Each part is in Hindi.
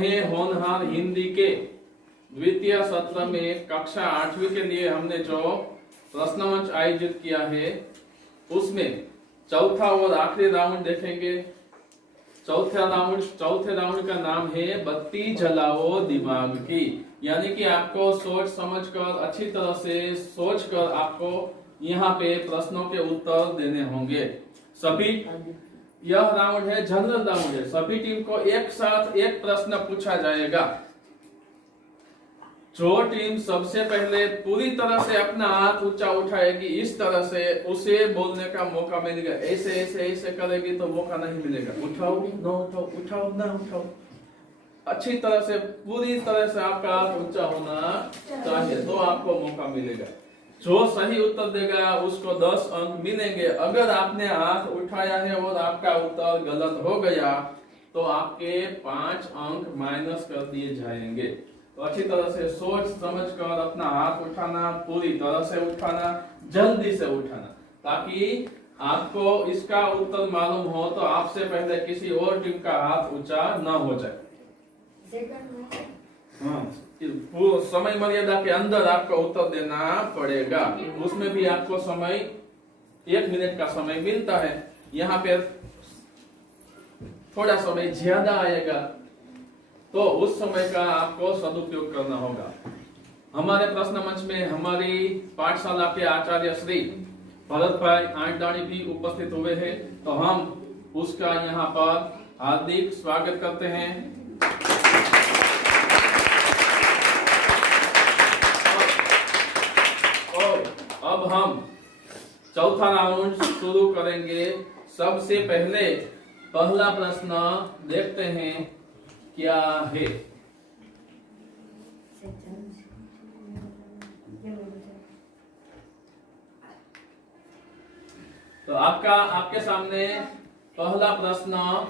है होनहार हिंदी के द्वितीय सत्र में कक्षा 8वीं के लिए हमने जो प्रश्न मंच आयोजित किया है उसमें चौथा और आखिरी राउंड देखेंगे। चौथे राउंड का नाम है बत्ती जलाओ दिमाग की, यानी कि आपको सोच समझकर अच्छी तरह से सोचकर आपको यहाँ पे प्रश्नों के उत्तर देने होंगे। सभी यह राउंड है जनरल राउंड है, सभी टीम को एक साथ एक प्रश्न पूछा जाएगा। जो टीम सबसे पहले पूरी तरह से अपना हाथ ऊंचा उठाएगी इस तरह से उसे बोलने का मौका मिलेगा। ऐसे ऐसे ऐसे करेगी तो मौका नहीं मिलेगा। उठाओ ना उठाओ, उठाओ ना उठाओ, अच्छी तरह से पूरी तरह से आपका हाथ ऊंचा होना चाहिए तो आपको मौका मिलेगा। जो सही उत्तर देगा उसको 10 अंक मिलेंगे। अगर आपने हाथ उठाया है और आपका उत्तर गलत हो गया तो आपके 5 अंक माइनस कर दिए जाएंगे। तो अच्छी तरह से सोच समझकर अपना हाथ उठाना, पूरी तरह से उठाना, जल्दी से उठाना, ताकि आपको इसका उत्तर मालूम हो तो आपसे पहले किसी और टीम का हाथ ऊंचा न हो जाए। समय मर्यादा के अंदर आपको उत्तर देना पड़ेगा। उसमें भी आपको समय 1 मिनट का समय मिलता है। यहाँ पे थोड़ा समय ज्यादा आएगा तो उस समय का आपको सदुपयोग करना होगा। हमारे प्रश्न मंच में हमारी पाठशाला के आचार्य श्री भरत भाई आंटाणी भी उपस्थित हुए हैं, तो हम उसका यहाँ पर हार्दिक स्वागत करते हैं। अब हम चौथा राउंड शुरू करेंगे। सबसे पहले पहला प्रश्न देखते हैं क्या है। तो आपके सामने पहला प्रश्न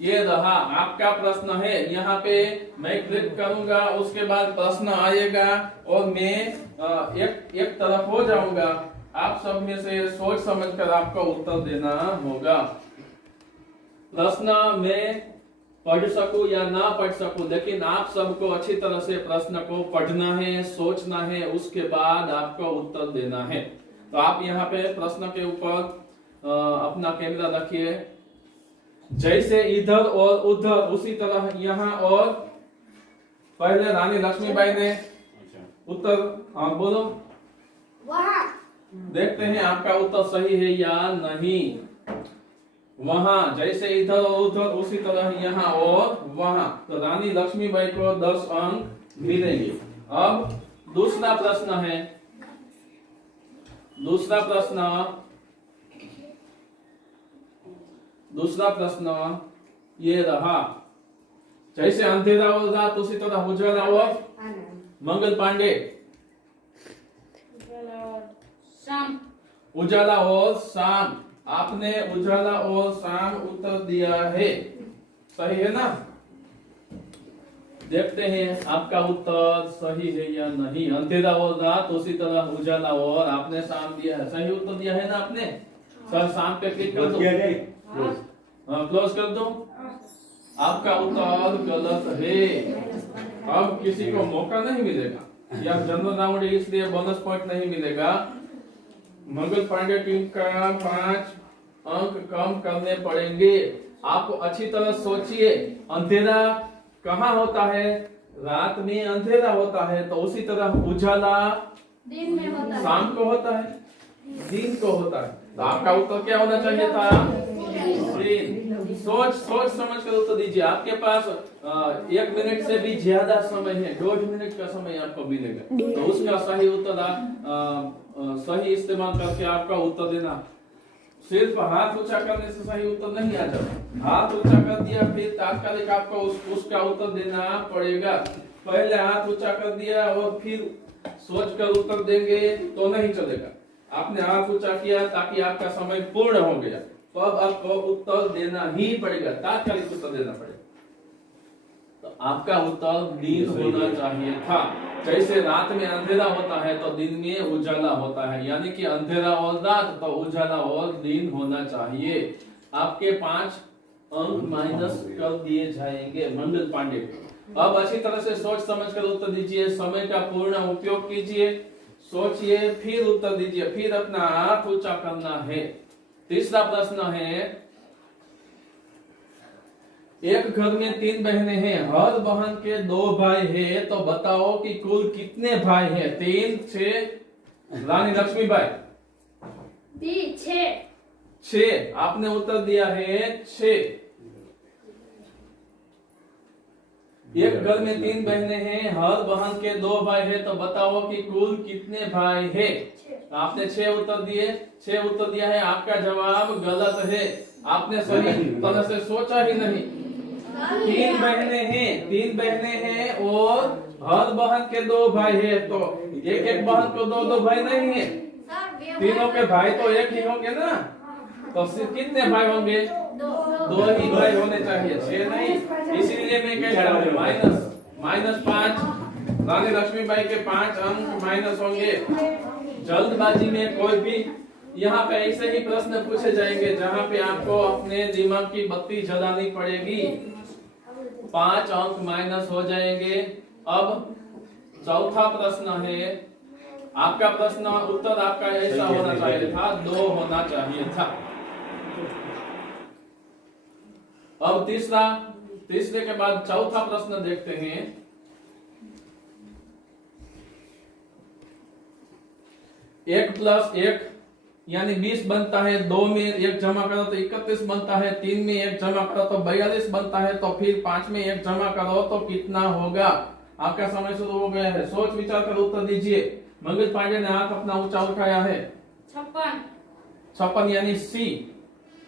ये रहा। आपका प्रश्न है, यहाँ पे मैं क्लिक करूंगा, उसके बाद प्रश्न आएगा और मैं एक तरफ हो जाऊंगा। आप सब में से सोच समझकर आपको उत्तर देना होगा। प्रश्न मैं पढ़ सकूं या ना पढ़ सकूं, लेकिन आप सबको अच्छी तरह से प्रश्न को पढ़ना है, सोचना है, उसके बाद आपको उत्तर देना है। तो आप यहाँ पे प्रश्न के ऊपर अपना कैमरा रखिए। जैसे इधर और उधर उसी तरह यहाँ, और पहले रानी लक्ष्मीबाई ने उत्तर बोलो। वहाँ देखते हैं आपका उत्तर सही है या नहीं। वहाँ, जैसे इधर और उधर उसी तरह यहाँ और वहाँ, तो रानी लक्ष्मीबाई को 10 अंक मिलेंगे। अब दूसरा प्रश्न है। दूसरा प्रश्न ये रहा। जैसे अंधेरा और रात उसी तरह उजाला और मंगल पांडे। उजाला और शाम, आपने उजाला और शाम उत्तर दिया है, सही है ना। देखते हैं आपका उत्तर सही है या नहीं। अंधेरा और रात उसी तरह उजाला और आपने शाम दिया है, सही उत्तर दिया है ना आपने। सर शाम पे क्लिक कर दो, क्लोज कर दो। आपका उत्तर गलत है। अब किसी को मौका नहीं मिलेगा। यह जनरल राउंड है इसलिए बोनस पॉइंट नहीं मिलेगा। मंगल पांडे टीम का 5 अंक कम करने पड़ेंगे। आप अच्छी तरह सोचिए, अंधेरा कहाँ होता है? रात में अंधेरा होता है, तो उसी तरह उजाला दिन में होता है, शाम को होता है, दिन को होता है। तो आपका उत्तर क्या होना चाहिए था? दिन। सोच समझ कर उत्तर दीजिए। आपके पास 1 मिनट से भी ज्यादा समय है, 1.5 मिनट का समय आपको मिलेगा, तो उसका सही उत्तर सही इस्तेमाल करके आपका उत्तर देना। सिर्फ हाथ ऊंचा करने से सही उत्तर नहीं आ जाता। हाथ ऊंचा कर दिया फिर तात्कालिक आपको उसका उत्तर देना पड़ेगा। पहले हाथ ऊंचा कर दिया और फिर सोच कर उत्तर देंगे तो नहीं चलेगा। आपने हाथ ऊंचा किया ताकि आपका समय पूर्ण हो गया, तो अब आपको उत्तर देना ही पड़ेगा, तात्कालिक उत्तर देना पड़ेगा। तो आपका उत्तर दिन होना चाहिए था। जैसे रात में अंधेरा होता है तो दिन में उजाला होता है, यानी कि अंधेरा और रात तो उजाला और दिन होना चाहिए। आपके 5 अंक माइनस कर दिए जाएंगे मंगल पांडे को। अब अच्छी तरह से सोच समझ कर उत्तर दीजिए, समय का पूर्ण उपयोग कीजिए, सोचिए फिर उत्तर दीजिए, फिर अपना हाथ ऊंचा करना है। तीसरा प्रश्न है, एक घर में 3 बहनें हैं, हर बहन के 2 भाई हैं, तो बताओ कि कुल कितने भाई हैं? 3, 6। रानी लक्ष्मीबाई 6। आपने उत्तर दिया है 6। एक घर में 3 बहनें हैं, हर बहन के 2 भाई हैं, तो बताओ कि कुल कितने भाई हैं? आपने 6 उत्तर दिए, 6 उत्तर दिया है। आपका जवाब गलत है, आपने सही तरह से सोचा ही नहीं। 3 बहनें हैं और हर बहन के 2 भाई है, तो एक बहन को 2 भाई नहीं है, तीनों के भाई तो एक ही होंगे ना, तो सिर्फ कितने भाई होंगे? 2 ही भाई होने चाहिए, 6 नहीं। इसीलिए मैं कहता हूँ -5। रानी लक्ष्मीबाई के 5 अंक माइनस होंगे। जल्दबाजी में कोई भी यहाँ पे ऐसे ही प्रश्न पूछे जाएंगे जहाँ पे आपको अपने दिमाग की बत्ती जलानी पड़ेगी। 5 अंक माइनस हो जाएंगे। अब चौथा प्रश्न है, आपका प्रश्न उत्तर आपका ऐसा होना चाहिए था, 2 होना चाहिए था। अब तीसरे के बाद चौथा प्रश्न देखते हैं। एक प्लस 1 यानी 20 बनता है, 2 में 1 जमा करो तो 31 बनता है, 3 में 1 जमा करो तो 42 बनता है, तो फिर 5 में 1 जमा करो तो कितना होगा? आपका समय शुरू हो गया है, सोच विचार कर उत्तर दीजिए। मंगल पांडे ने हाथ अपना ऊंचा उठाया है। 56 यानी सी।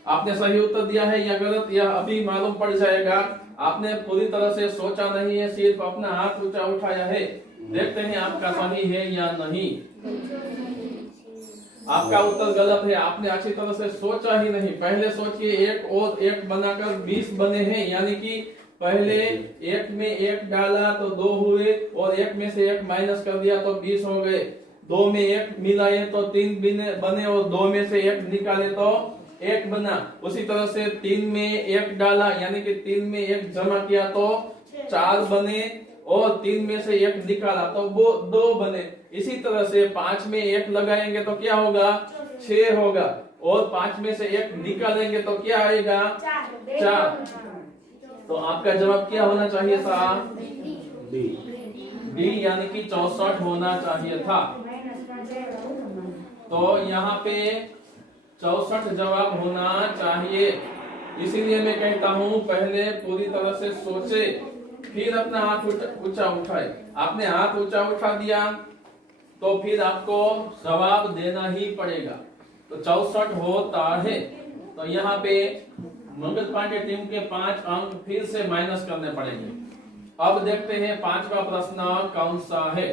आपने सही उत्तर दिया है या गलत, यह अभी मालूम पड़ जाएगा। आपने पूरी तरह से सोचा नहीं है, सिर्फ अपना हाथ ऊंचा उठाया है। देखते हैं आपका सही है या नहीं। आपका उत्तर गलत है, आपने अच्छी तरह से सोचा ही नहीं। पहले सोचिए, 1 और 1 बनाकर 20 बने हैं, यानी कि पहले 1 में 1 डाला तो 2 हुए, और 1 में से 1 माइनस कर दिया तो 20 हो गए। 2 में 1 मिलाए तो 3 बने, और 2 में से 1 निकाले तो 1 बना। उसी तरह से 3 में 1 डाला, यानी कि 3 में 1 जमा किया तो 4 बने, और 3 में से 1 निकाला तो वो 2 बने। इसी तरह से 5 में 1 लगाएंगे तो क्या होगा? 6 होगा, और 5 में से 1 निकालेंगे तो क्या आएगा? 4। तो आपका जवाब क्या होना चाहिए था? डी, यानी कि 64 होना चाहिए था। तो यहाँ पे 64 जवाब होना चाहिए। इसीलिए मैं कहता हूँ, पहले पूरी तरह से सोचे, फिर अपना हाथ ऊंचा उठाए। आपने हाथ ऊंचा उठा दिया तो फिर आपको जवाब देना ही पड़ेगा। तो 64 होता है। तो यहाँ पे मंगल पांडे टीम के 5 अंक फिर से माइनस करने पड़ेंगे। अब देखते हैं 5वां प्रश्न कौन सा है।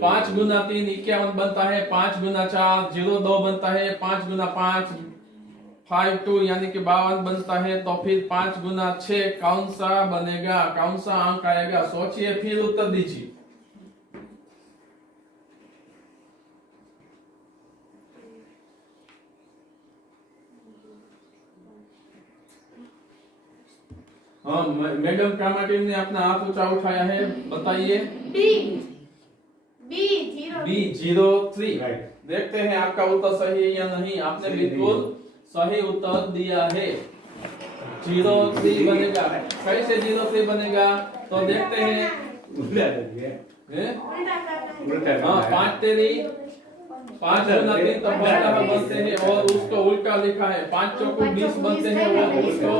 5 गुना 3 51 बनता है, 5 गुना 4 02 बनता है, 5 गुना 5 52 यानी कि 52 बनता है। तो फिर 5 गुना 6 कौन सा बनेगा? कौन सा अंक आएगा? सोचिए फिर उत्तर दीजिए। हाँ, मैडम कामा टीम ने अपना हाथ ऊंचा उठाया है, बताइए। B03। देखते हैं आपका उत्तर सही है या नहीं। आपने बिल्कुल सही उत्तर दिया है, 03 बनेगा। कैसे 03 बनेगा? तो देखते हैं। हाँ, 5 तेरी 5 गुना 3 तो 12 बनते हैं, और उसको उल्टा लिखा है। 5 चौको 20 बनते हैं, और उसको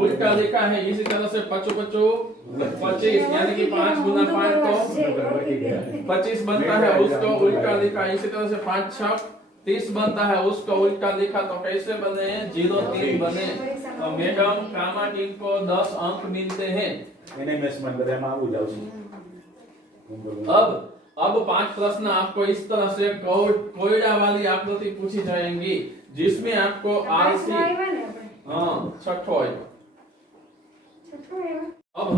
उल्टा लिखा है। इसी तरह से 5 5 25 यानी कि 5 गुना 5 तो 25 बनता है, उसको उल्टा लिखा। इसी तरह से 5 6 30 बनता है, उसको उल्टा लिखा। तो कैसे बने? 03 बने। तो मैडम कामा टीम को 10 अंक मिलते हैं। अब 5 प्रश्न आपको इस तरह से कोयडा वाली आकृति पूछी जाएंगी, जिसमें आपको आरसी छठो है। अब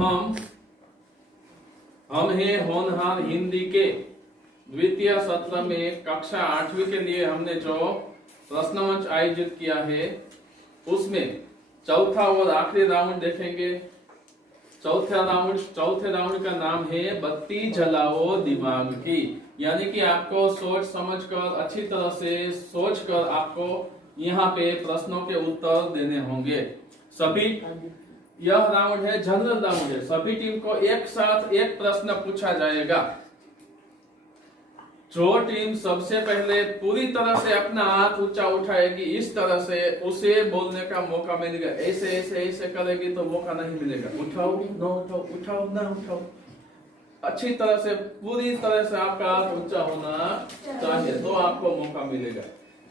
हम हैं होनहार हिंदी के द्वितीय सत्र में कक्षा 8वीं के लिए हमने जो प्रश्न मंच आयोजित किया है, उसमें चौथा और आखिरी राउंड देखेंगे। चौथे राउंड का नाम है बत्ती जलाओ दिमाग की। यानी कि आपको सोच समझकर, अच्छी तरह से सोचकर आपको यहाँ पे प्रश्नों के उत्तर देने होंगे। सभी, यह राउंड है जनरल राउंड है, सभी टीम को एक साथ एक प्रश्न पूछा जाएगा। जो टीम सबसे पहले पूरी तरह से अपना हाथ ऊंचा उठाएगी इस तरह से, उसे बोलने का मौका मिलेगा। ऐसे ऐसे ऐसे करेगी तो मौका नहीं मिलेगा। उठाओ न उठाओ, उठाओ न उठाओ, अच्छी तरह से पूरी तरह से आपका हाथ ऊंचा होना चाहिए तो आपको मौका मिलेगा।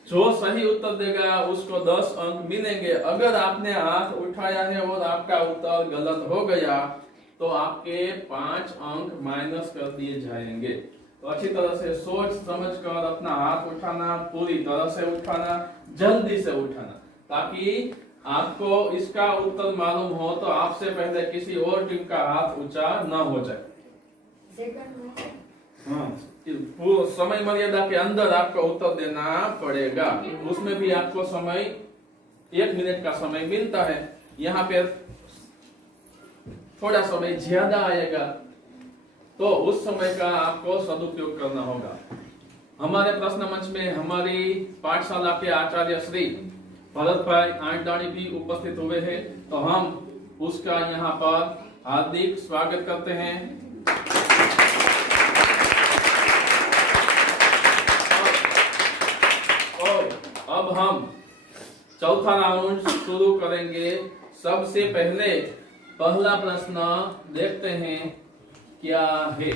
जो सही उत्तर देगा उसको 10 अंक मिलेंगे। अगर आपने हाथ उठाया है और आपका उत्तर गलत हो गया तो आपके 5 अंक माइनस कर दिए जाएंगे। तो अच्छी तरह से सोच समझकर अपना हाथ उठाना, पूरी तरह से उठाना, जल्दी से उठाना, ताकि आपको इसका उत्तर मालूम हो तो आपसे पहले किसी और टीम का हाथ ऊंचा न हो जाए। समय मर्यादा के अंदर आपको उत्तर देना पड़ेगा। उसमें भी आपको समय 1 मिनट का समय मिलता है। यहाँ पे थोड़ा समय ज्यादा आएगा तो उस समय का आपको सदुपयोग करना होगा। हमारे प्रश्न मंच में हमारी पाठशाला के आचार्य श्री भरत भाई आंटाणी भी उपस्थित हुए हैं, तो हम उसका यहाँ पर हार्दिक स्वागत करते हैं। अब हम चौथा राउंड शुरू करेंगे। सबसे पहले पहला प्रश्न देखते हैं क्या है।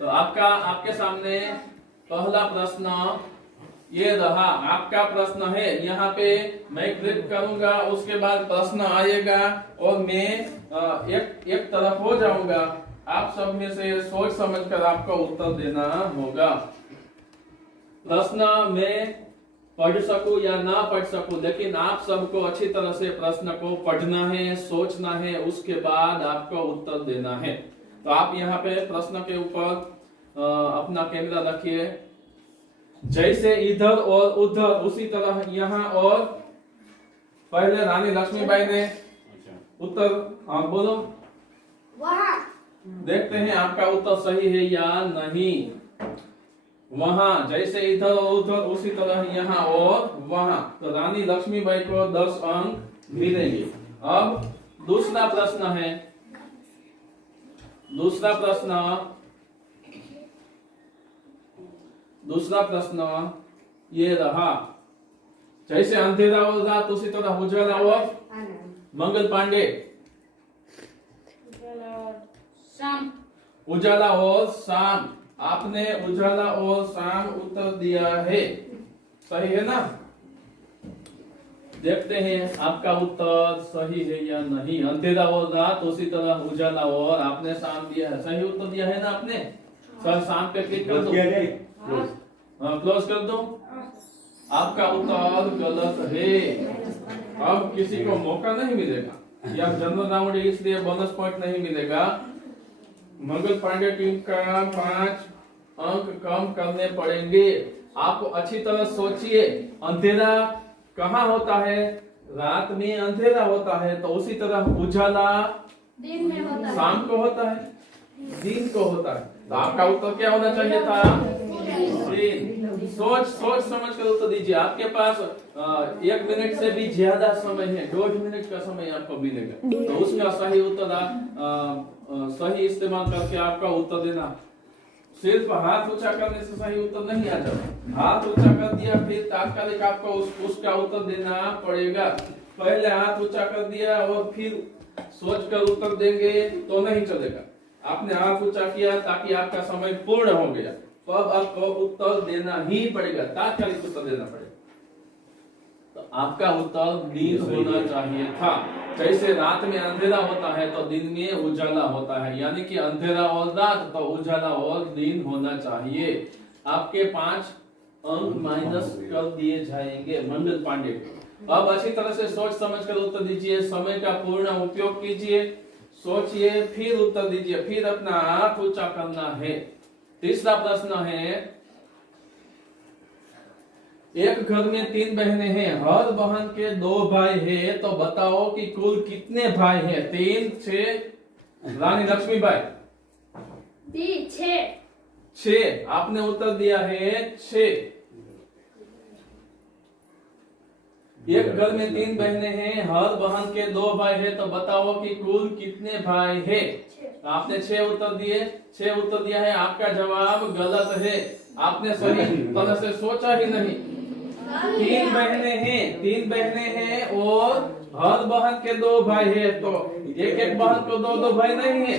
तो आपके सामने पहला प्रश्न ये रहा। आपका प्रश्न है, यहाँ पे मैं क्लिक करूंगा, उसके बाद प्रश्न आएगा और मैं एक तरफ हो जाऊंगा। आप सब में से सोच समझकर आपको उत्तर देना होगा। प्रश्न मैं पढ़ सकूं या ना पढ़ सकूं, लेकिन आप सबको अच्छी तरह से प्रश्न को पढ़ना है, सोचना है, उसके बाद आपको उत्तर देना है। तो आप यहाँ पे प्रश्न के ऊपर अपना कैमरा रखिए। जैसे इधर और उधर उसी तरह यहाँ, और पहले रानी लक्ष्मीबाई ने उत्तर, हाँ बोलो, देखते हैं आपका उत्तर सही है या नहीं। वहां, जैसे इधर और उधर उसी तरह यहाँ और वहां, तो रानी लक्ष्मीबाई को 10 अंक मिलेंगे। अब दूसरा प्रश्न है। दूसरा प्रश्न ये रहा। जैसे अंधेरा और रात उसी तरह उजाला और मंगल पांडे, उजाला और शाम। आपने उजाला और शाम उत्तर दिया है, सही है ना? देखते हैं आपका उत्तर सही है या नहीं। अंधेरा और रात उसी तरह उजाला और आपने शाम दिया है, सही उत्तर दिया है ना आपने? सर शाम पे क्लिक कर दो, क्लोज कर दो। आपका उत्तर गलत है। अब किसी को मौका नहीं मिलेगा। यह जनरल राउंड है इसलिए बोनस पॉइंट नहीं मिलेगा। मंगल पांडे टीम का 5 अंक कम करने पड़ेंगे। आप अच्छी तरह सोचिए, अंधेरा कहाँ होता है? रात में अंधेरा होता है, तो उसी तरह उजाला दिन में होता है, शाम को होता है, दिन को होता है। तो आपका उत्तर क्या होना चाहिए था? दिन। सोच समझ कर उत्तर दीजिए। आपके पास 1 मिनट से भी ज्यादा समय है, 1.5 मिनट का समय आपको मिलेगा। तो उसका सही उत्तर आप सही इस्तेमाल करके आपका उत्तर देना। सिर्फ हाथ ऊंचा करने से सही उत्तर नहीं आ जाता। हाथ ऊंचा कर दिया फिर तात्कालिक आपको उसका उत्तर देना पड़ेगा। पहले हाथ ऊंचा कर दिया और फिर सोच कर उत्तर देंगे तो नहीं चलेगा। आपने हाथ ऊंचा किया ताकि आपका समय पूर्ण हो गया, तो अब आपको उत्तर देना ही पड़ेगा, तात्कालिक उत्तर देना पड़ेगा। तो आपका उत्तर दिन होना चाहिए था। जैसे रात में अंधेरा होता है तो दिन में उजाला होता है, यानी कि अंधेरा और रात तो उजाला और दिन होना चाहिए। आपके 5 अंक माइनस कर दिए जाएंगे मंगल पांडे को। अब अच्छी तरह से सोच समझ कर उत्तर दीजिए। समय का पूर्ण उपयोग कीजिए, सोचिए, फिर उत्तर दीजिए। फिर अपना हाथ ऊंचा करना है। तीसरा प्रश्न है, एक घर में 3 बहनें हैं, हर बहन के 2 भाई हैं, तो बताओ कि कुल कितने भाई हैं? 3, 6। रानी लक्ष्मीबाई बी 6। 6 आपने उत्तर दिया है 6। एक घर में 3 बहनें हैं, हर बहन के 2 भाई हैं, तो बताओ कि कुल कितने भाई हैं? आपने 6 उत्तर दिए, 6 उत्तर दिया है। आपका जवाब गलत है, आपने सही तरह से सोचा ही नहीं। 3 बहनें हैं और हर बहन के 2 भाई हैं, तो एक बहन को 2 भाई नहीं है,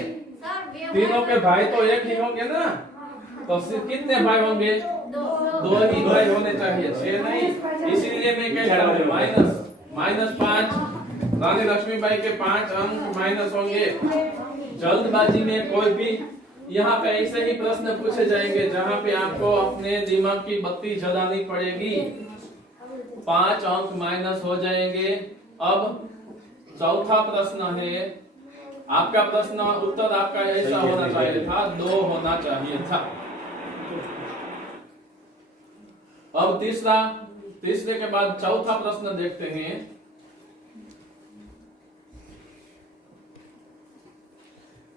तीनों के भाई तो एक ही होंगे ना, तो सिर्फ कितने भाई होंगे? 2 ही भाई होने चाहिए, 6 नहीं। इसीलिए मैं कहता हूँ -5। रानी लक्ष्मीबाई के 5 अंक माइनस होंगे। जल्दबाजी में कोई भी यहाँ पे ऐसे ही प्रश्न पूछे जाएंगे जहाँ पे आपको अपने दिमाग की बत्ती जलानी पड़ेगी। 5 अंक माइनस हो जाएंगे। अब चौथा प्रश्न है, आपका प्रश्न उत्तर आपका ऐसा होना चाहिए था, 2 होना चाहिए था। अब तीसरे के बाद चौथा प्रश्न देखते हैं।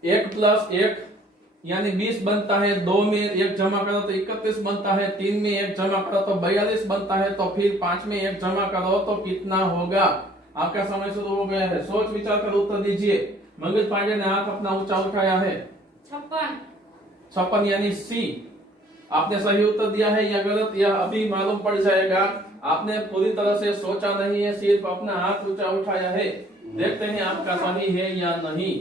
एक प्लस 1 यानी 20 बनता है, 2 में 1 जमा करो तो 31 बनता है, 3 में 1 जमा करो तो 42 बनता है, तो फिर 5 में 1 जमा करो तो कितना होगा? आपका समय शुरू हो गया है, सोच विचार कर उत्तर दीजिए। मंगल पांडे ने हाथ अपना ऊंचा उठाया है। 56 यानी सी। आपने सही उत्तर दिया है या गलत, यह अभी मालूम पड़ जाएगा। आपने पूरी तरह से सोचा नहीं है, सिर्फ अपना हाथ ऊंचा उठाया है। देखते हैं आपका सही है या नहीं।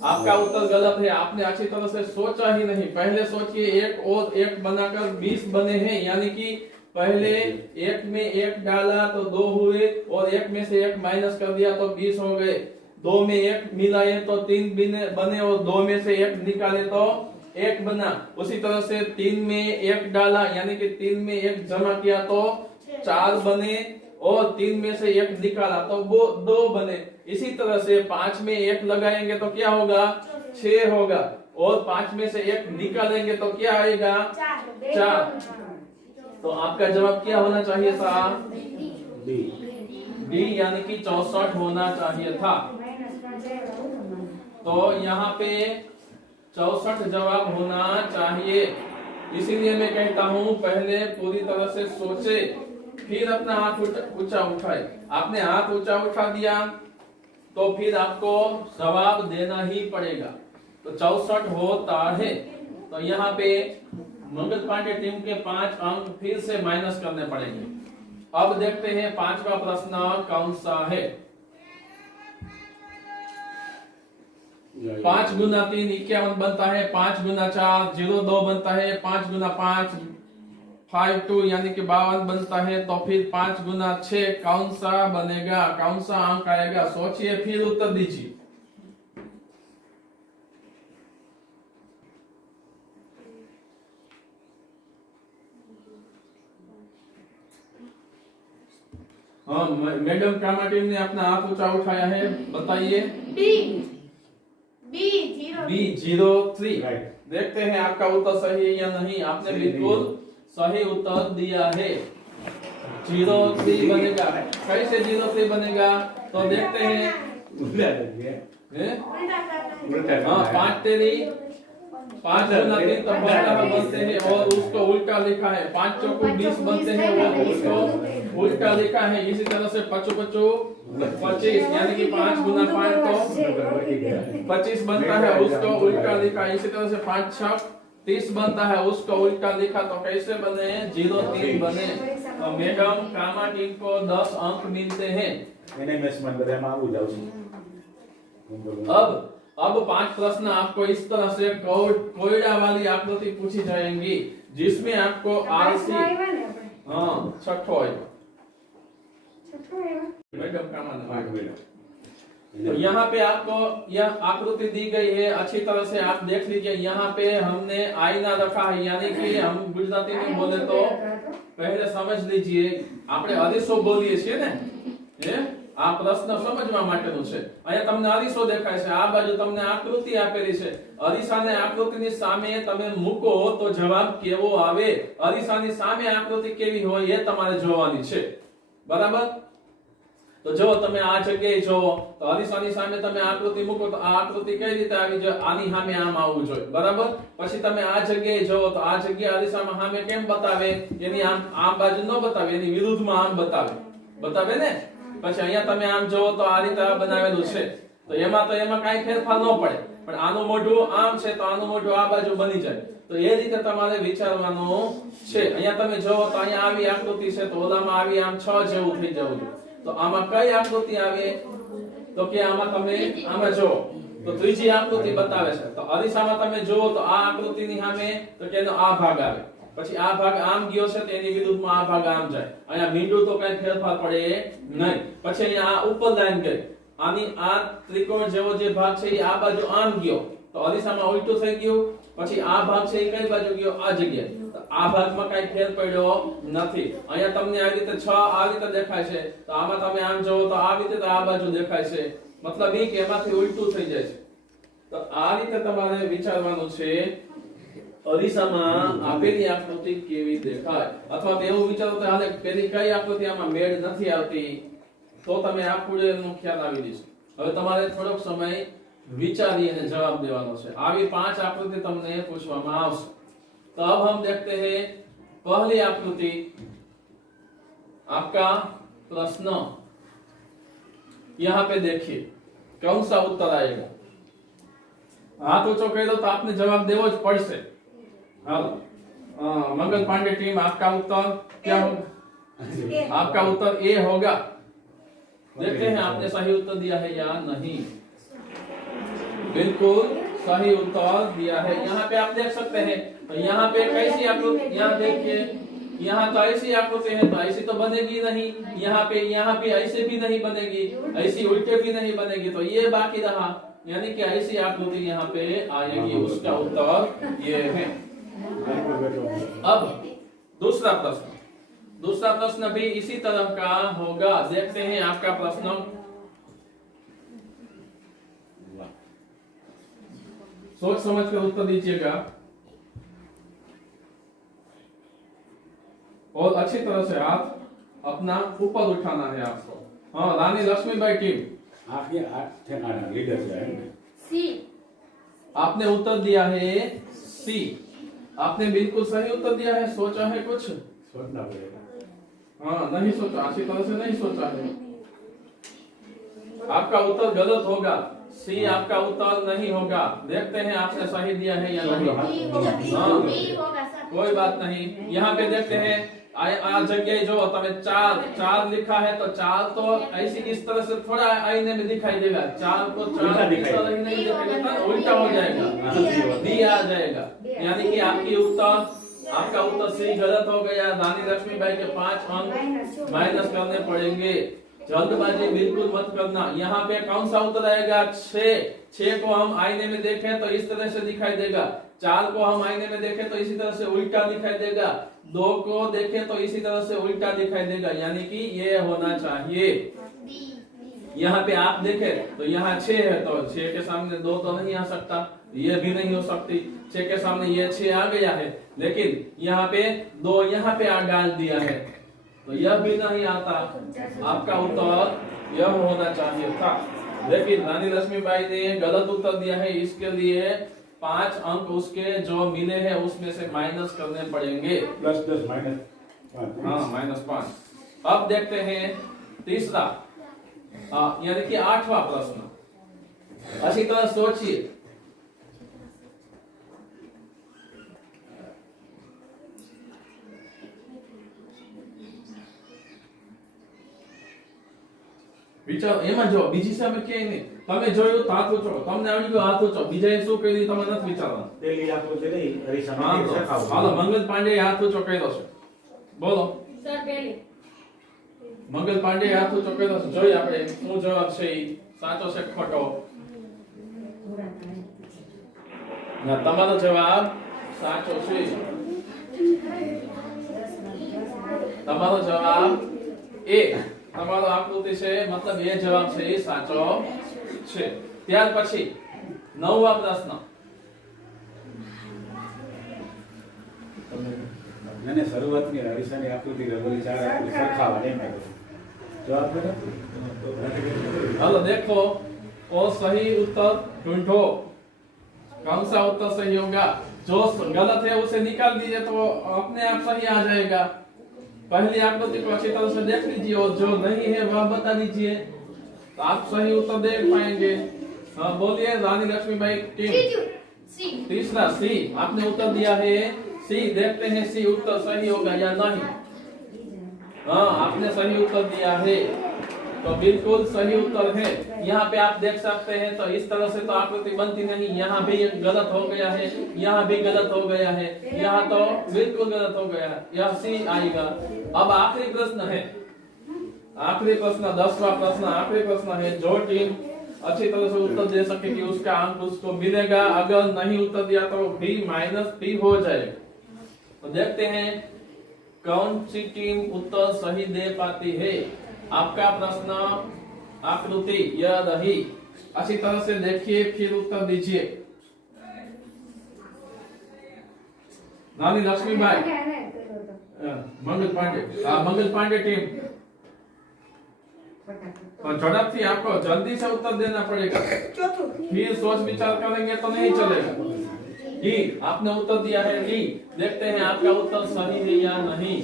आपका उत्तर गलत है, आपने अच्छी तरह से सोचा ही नहीं। पहले सोचिए, 1 और 1 बनाकर 20 बने हैं, यानी कि पहले 1 में 1 डाला तो 2 हुए, और 1 में से 1 माइनस कर दिया तो 20 हो गए। 2 में 1 मिलाए तो 3 बने, और 2 में से 1 निकाले तो 1 बना। उसी तरह से 3 में 1 डाला, यानी कि 3 में 1 जमा किया तो 4 बने, और 3 में से 1 निकाला तो वो 2 बने। इसी तरह से 5 में 1 लगाएंगे तो क्या होगा? 6 होगा, और 5 में से 1 निकालेंगे तो क्या आएगा? 4। तो आपका जवाब क्या होना चाहिए था? डी यानी कि 64 होना चाहिए था। तो यहाँ पे 64 जवाब होना चाहिए। इसीलिए मैं कहता हूँ, पहले पूरी तरह से सोचे, फिर अपना हाथ ऊंचा उठाए। आपने हाथ ऊंचा उठा दिया तो फिर आपको जवाब देना ही पड़ेगा। तो 64 होता है। तो यहाँ पे मंगल पांडे टीम के 5 अंक फिर से माइनस करने पड़ेंगे। अब देखते हैं 5वां प्रश्न कौन सा है। 5 गुना 3 51 बनता है, 5 गुना 4 02 बनता है, 5 गुना 5 52 यानी कि 52 बनता है। तो फिर 5 गुना 6 कौन सा बनेगा? कौन सा अंक आएगा? सोचिए, फिर उत्तर दीजिए। हाँ, मैडम कामा टीम ने अपना हाथ ऊंचा उठाया है, बताइए। B03। देखते हैं आपका उत्तर सही है या नहीं। आपने बिल्कुल सही उत्तर दिया है। 03 बनेगा। कैसे 03 बनेगा? तो देखते हैं। हाँ, 5 तेरी 5 गुना 3 तो 12 बनते हैं, और उसको उल्टा लिखा है। 5 चौको 20 बनते हैं, और उसको उल्टा लिखा है। इसी तरह से 5 25 यानी कि 5 गुना 5 तो 25 बनता है, उसको उल्टा लिखा। इसी तरह से 5 6 30 बनता है, उसको उल्टा लिखा। तो कैसे बने? 03 बने। तो मैडम कामा टीम को 10 अंक मिलते हैं। अब 5 प्रश्न आपको इस तरह से कोयडा वाली आकृति पूछी जाएंगी, जिसमें आपको आरसी छठो मैडम का तो यहाँ पे आपको यह आकृति दी गई है, अच्छी तरह से आप देख लीजिए। यहाँ पे हमने आईना रखा है, यानी कि हम गुजराती में बोले तो पहले समझ लीजिए, आपने अदिशो बोलिए छे ने, આ પ્રશ્ન સમજવા માટેનો છે। અહીંયા તમને અરીસો દેખાય છે, આ બાજુ તમને આકૃતિ આપેલી છે। અરીસાને આકૃતિની સામે તમે મૂકો તો જવાબ કેવો આવે, અરીસાની સામે આકૃતિ કેવી હોય એ તમારે જોવાની છે, બરાબર। તો જો તમે આ જગ્યાએ જોવો તો અરીસાની સામે તમે આકૃતિ મૂકો તો આ આકૃતિ કઈ રીતે આવી જોઈએ, આની સામે આમ આવવું જોઈએ, બરાબર। પછી તમે આ જગ્યાએ જોવો તો આ જગ્યા અરીસામાં સામે કેમ બતાવે, એની આમ બાજુ ન બતાવે, એની વિરુદ્ધમાં આમ બતાવે ને। પછી અહીંયા તમે આમ જોવો તો આ રીતે બનાવેલું છે, તો એમાં કાઈ ફેરફાર ન પડે, પણ આનું મોઢું આમ છે તો આનું મોઢું આ બાજુ બની જાય। તો એ રીતે તમારે વિચારવાનું છે। અહીંયા તમે જોવો તો અહીંયા આવી આકૃતિ છે તો ઓલામાં આવી આમ 6 જેવું થઈ જવું જોઈએ। તો આમાં કઈ આકૃતિ આવે, તો કે આમાં તમે આમાં જો તો ત્રીજી આકૃતિ બતાવે છે। તો અરીસામાં તમે જોવો તો આ આકૃતિની સામે તો કે એનો આ ભાગ આવે, પછી આ ભાગ આમ ગયો છે તો એની વિરુદ્ધમાં આ ભાગ આમ જાય। અહીંયા મીંડું તો કઈ ફેરફાર પડે નહીં। પછી અહીંયા આ ઉપર લાઈન ગઈ, આની આ ત્રિકોણ જેવો જે ભાગ છે એ આ બાજુ આમ ગયો તો અરીસામાં ઉલટું થઈ ગયું। પછી આ ભાગ છે એ કઈ બાજુ ગયો, આ જગ્યાએ, તો આ ભાગમાં કઈ ફેર પડ્યો નથી। અહીંયા તમને આ રીતે 6 આ રીતે દેખાય છે, તો આમાં તમે આમ જોવો તો આ રીતે તો આ બાજુ દેખાય છે, મતલબ એ કે એમાંથી ઉલટું થઈ જાય છે। તો આ રીતે તમારે વિચારવાનું છે અરીસામાં આપેલી આકૃતિ કેવી દેખાય, અથવા તો એવું વિચારો તો હાલે પેલી કઈ આકૃતિ આમાં મેળ નથી આવતી, તો તમે આ પૂરેનો ખ્યાલ આવી જશે। હવે તમારે થોડોક સમય विचारिए ने जवाब देवानो छे। आवी 5 आकृति तुमने पूछवामां आवशे। तो अब हम देखते हैं पहली आकृति। आपका प्रश्न यहाँ पे देखिए कौन सा उत्तर आएगा। हाथ ऊंचो कर दो तो आपने जवाब देवो ज पड़शे। हालो मंगल पांडे टीम, आपका उत्तर क्या होगा? आपका उत्तर ए होगा। देखते हैं आपने सही उत्तर दिया है या नहीं। बिल्कुल सही उत्तर दिया है। यहाँ पे आप देख सकते हैं, तो यहाँ पे कैसी आकृति, यहाँ देखिए, यहाँ तो ऐसी आकृति है, तो ऐसी तो बनेगी नहीं। यहाँ पे ऐसे भी नहीं बनेगी, ऐसी उल्टे भी नहीं बनेगी, तो ये बाकी रहा, यानी कि ऐसी आकृति यहाँ पे आएगी। उसका उत्तर ये है। अब दूसरा प्रश्न भी इसी तरह का होगा। देखते हैं आपका प्रश्न। सोच समझ कर उत्तर दीजिएगा और अच्छी तरह से हाथ अपना ऊपर उठाना है आपको। हाँ, रानी लक्ष्मीबाई टीम, आपके ठिकाना लीडर है। सी। आपने उत्तर दिया है सी। आपने बिल्कुल सही उत्तर दिया है। सोचा है कुछ? सोचना पड़ेगा। हाँ, नहीं सोचा, अच्छी तरह से नहीं सोचा है। आपका उत्तर गलत होगा। सी आपका उत्तर नहीं होगा। देखते हैं आपने सही दिया है या नहीं। हाँ, कोई बात नहीं। यहाँ पे देखते हैं आ जगह जो तमें चार लिखा है, तो चार तो ऐसी इस तरह से थोड़ा आईने में दिखाई देगा। चार को चार इस तरह नहीं दिखाई, उल्टा हो जाएगा, डी आ जाएगा। यानी कि आपका उत्तर सी गलत हो गया। रानी लक्ष्मीबाई के 5 अंक माइनस करने पड़ेंगे। जल्दबाजी बिल्कुल मत करना। यहाँ पे कौन सा उत्तर आएगा? 6 को हम आईने में देखें तो इस तरह से दिखाई देगा। 4 को हम आईने में देखें तो इसी तरह से उल्टा दिखाई देगा। 2 को देखें तो इसी तरह से उल्टा दिखाई देगा, यानी कि ये होना चाहिए। यहाँ पे आप देखें तो यहाँ 6 है, तो 6 के सामने 2 तो नहीं आ सकता, ये भी नहीं हो सकती। 6 के सामने ये 6 आ गया है, लेकिन यहाँ पे 2 यहाँ पे डाल दिया है, तो यह भी नहीं आता। आपका उत्तर यह होना चाहिए था, लेकिन रानी लक्ष्मीबाई ने गलत उत्तर दिया है। इसके लिए 5 अंक उसके जो मिले हैं उसमें से माइनस करने पड़ेंगे। +10 माइनस, हाँ, -5। अब देखते हैं तीसरा, यानी कि 8वां प्रश्न। अच्छी तरह सोचिए। વિચારો એમાં જો બીજી સામે કે નહીં, તમે જોયું તો હાથ ઊંચો, તમને આવડી ગયો હાથ ઊંચો, બીજાએ શું કર્યું તમે નથી વિચારવાનું। પેલી આકૃતિ રહી અરીસામાં હા, દેખાવ। હાલો મંગલ પાંડે હાથ ઊંચો કર્યો છે, બોલો। સર પેલી મંગલ પાંડે હાથ ઊંચો કર્યો છે, જોઈએ આપણે શું જવાબ છે, ઈ સાચો છે ખોટો। ના, તમારો જવાબ સાચો છે। તમારો જવાબ એ તમારો આકૃતિ છે મતલબ એ જવાબ છે એ સાચો છે. ત્યાર પછી 9વા પ્રશ્ન. मैंने शुरुआत में हरीशा ने आकृति रंगोली चार आकृति सरखावा नहीं मैं जवाब दो. हेलो देखो और सही उत्तर ढूंढो. कौन सा उत्तर सही होगा? जो गलत है उसे निकाल दीजिए तो अपने आप सही आ जाएगा. पहली आकृति को अच्छी तरह से देख लीजिए और जो नहीं है वह बता दीजिए तो आप सही उत्तर देख पाएंगे. हाँ बोलिए रानी लक्ष्मीबाई टीम. सी. तीसरा सी आपने उत्तर दिया है सी. देखते हैं सी उत्तर सही होगा या नहीं. हाँ आपने सही उत्तर दिया है तो बिल्कुल सही उत्तर है. यहाँ पे आप देख सकते हैं तो इस तरह से तो आकृति बनती नहीं. यहाँ भी गलत हो गया है, यहाँ भी गलत हो गया है, यहाँ तो बिल्कुल गलत हो गया है. यह सी आएगा. अब आखिरी प्रश्न है. आखिरी प्रश्न 10वां प्रश्न आखिरी प्रश्न है. जो टीम अच्छी तरह से उत्तर दे सकेगी उसका अंक उसको मिलेगा. अगर नहीं उत्तर दिया तो B - P हो जाएगा. तो देखते हैं कौन सी टीम उत्तर सही दे पाती है. आपका प्रश्न आकृति यह रही. अच्छी तरह से देखिए फिर उत्तर दीजिए. रानी लक्ष्मीबाई मंगल पांडे. मंगल पांडे टीम तो झड़प थी. आपको जल्दी से उत्तर देना पड़ेगा. फिर सोच विचार करेंगे तो नहीं चलेगा. डी आपने उत्तर दिया है डी. देखते हैं आपका उत्तर सही है या नहीं.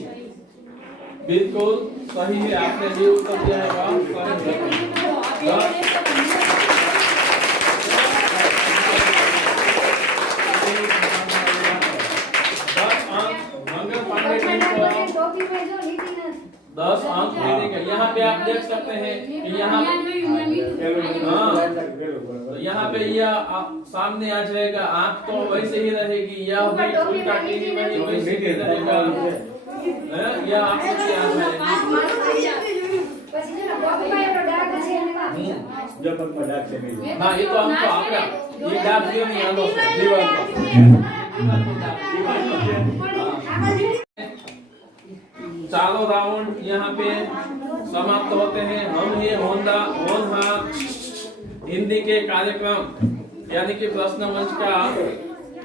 बिल्कुल सही है. आपने डी उत्तर दिया है वह सही है. 10 अंक मंगल पांडे टीम को 10 अंक मिलेंगे. यहाँ पे आप देख सकते हैं कि यहाँ यहाँ पे यह सामने आ जाएगा. आंख तो वैसे ही रहेगी. यह भी उल्टा टीवी वही वैसे ही रहेगा. यह आकृति आ जाएगी. जब तक मजाक से नहीं हाँ ये तो हमको आपका ये डाक दियो नहीं आलो दीवार पर. चारों राउंड यहाँ पे समाप्त होते हैं. हम ये होनहा हिंदी के कार्यक्रम यानी कि प्रश्न मंच का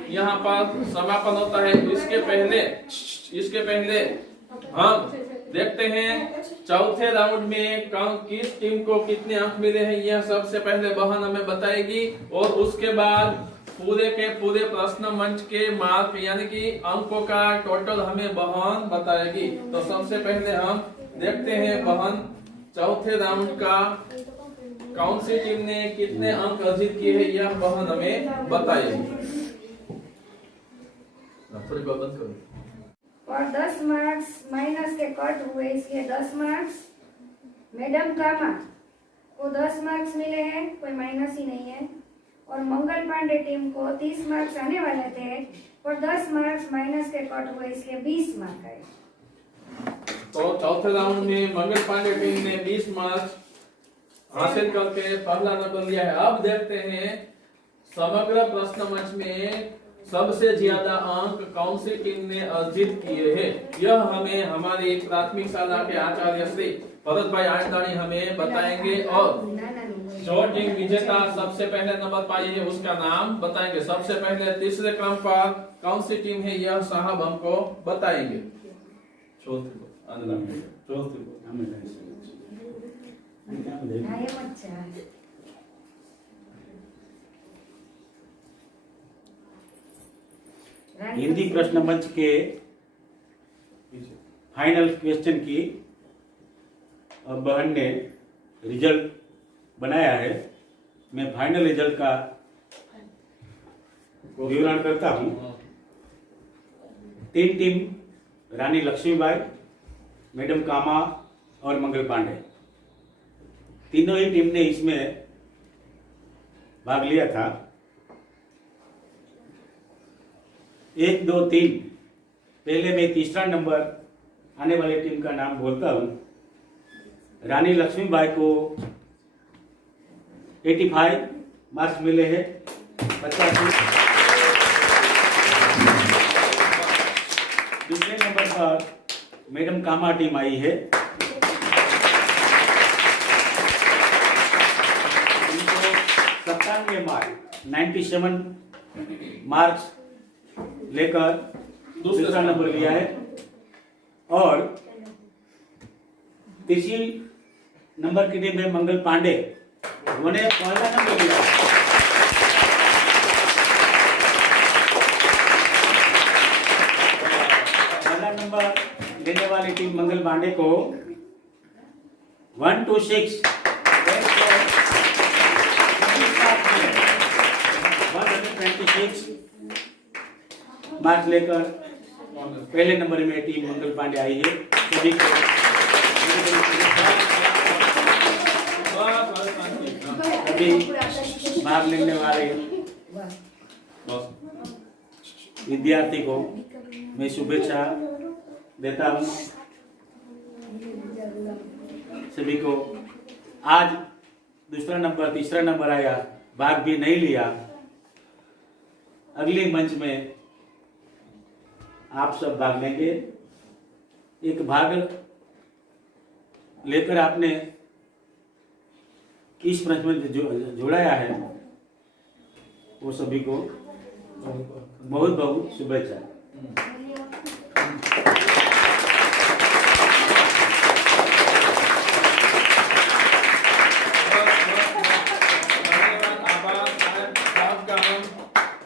यहाँ पर समापन होता है. इसके पहले हम देखते हैं चौथे राउंड में किस टीम को कितने अंक मिले हैं. यह सबसे पहले बहन हमें बताएगी और उसके बाद पूरे के पूरे प्रश्न मंच के मार्क यानी कि अंकों का टोटल हमें बहन बताएगी. तो सबसे पहले हम देखते हैं बहन चौथे राउंड का कौन सी टीम ने कितने अंक अर्जित किए हैं. यह बहन हमें बताएगी. थोड़ी बात बंद करो. और 10 मार्क्स माइनस के कट हुए इसलिए 10 मार्क्स. मैडम कामा को 10 मार्क्स मिले हैं. कोई माइनस ही नहीं है. और मंगल पांडे टीम को 30 मार्क्स आने वाले थे और 10 मार्क्स माइनस के कट हुए इसलिए 20 मार्क आए. तो चौथे राउंड में मंगल पांडे टीम ने 20 मार्क्स हासिल करके पहला नंबर लिया है. अब देखते हैं समग्र प्रश्न मंच में सबसे ज्यादा अंक कौन सी टीम ने अर्जित किए हैं. यह हमें हमारी प्राथमिक शाला के आचार्य श्री भरत भाई आंडाणी हमें बताएंगे. और जो टीम विजेता सबसे पहले नंबर पाई है उसका नाम बताएंगे. सबसे पहले तीसरे क्रम पर कौन सी टीम है यह साहब हमको बताएंगे. हिंदी प्रश्न मंच के फाइनल क्वेश्चन की बहन ने रिजल्ट बनाया है. मैं फाइनल रिजल्ट का विवरण करता हूं. 3 टीम रानी लक्ष्मीबाई, मैडम कामा और मंगल पांडे तीनों ही टीम ने इसमें भाग लिया था. 1, 2, 3 पहले मैं तीसरा नंबर आने वाली टीम का नाम बोलता हूं. रानी लक्ष्मीबाई को 85 मार्क्स मिले हैं. 85. दूसरे नंबर पर मैडम कामा टीम आई है. मार्क 97 मार्क्स लेकर दूसरा नंबर लिया है। और तीसरी नंबर की टीम है मंगल पांडे, उन्होंने पहला नंबर लिया है। पहला नंबर लेने वाली टीम मंगल पांडे को 126 मार्क्स लेकर पहले नंबर में टीम मंगल पांडे आई है। सभी को सभी भाग लेने वाले विद्यार्थी को मैं शुभेच्छा देता हूँ। सभी को आज दूसरा नंबर तीसरा नंबर आया, भाग भी नहीं लिया। अगले मंच में आप सब भाग लेंगे। एक भाग लेकर आपने किस मंच में जोड़ाया है, वो सभी को बहुत बहुत शुभेच्छा।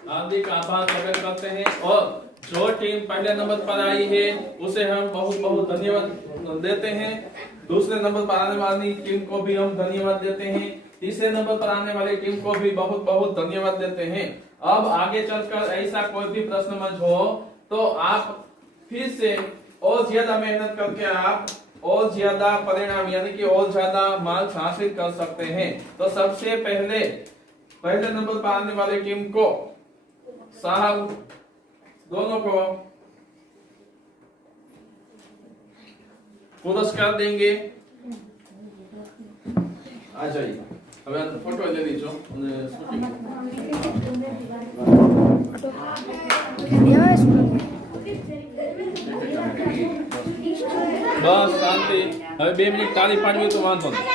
हार्दिक आभार प्रकट करते हैं और जो टीम पहले नंबर पर आई है उसे हम बहुत बहुत धन्यवाद देते हैं। दूसरे नंबर पर आने वाली टीम को भी हम धन्यवाद देते हैं। तीसरे नंबर पर आने वाली टीम को भी बहुत बहुत धन्यवाद देते हैं। अब आगे चलकर ऐसा कोई भी प्रश्न मत हो तो आप फिर से और ज्यादा मेहनत करके आप और ज्यादा परिणाम यानी कि और ज्यादा मार्क्स हासिल कर सकते हैं। तो सबसे पहले नंबर पर आने वाली टीम को साहब दोनों को पुरस्कार देंगे। आ जाइए, अब फोटो ले लीजिए। बस शांति। હવે 2 મિનિટ તાળી પાડવી તો વાંધો નહીં।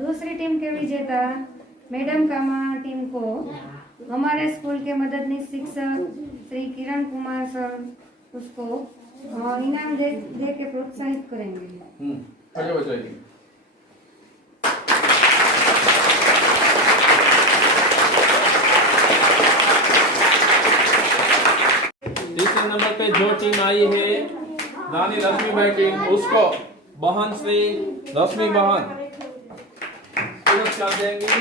दूसरी टीम के विजेता मैडम कामा टीम को हमारे स्कूल के मददनीश शिक्षक श्री किरण कुमार सर उसको इनाम दे के प्रोत्साहित करेंगे। आगे बढ़ाइए। तीसरे नंबर पे जो टीम आई है रानी लक्ष्मीबाई टीम, उसको बहन श्री लक्ष्मी बहन पुरस्कार देंगी।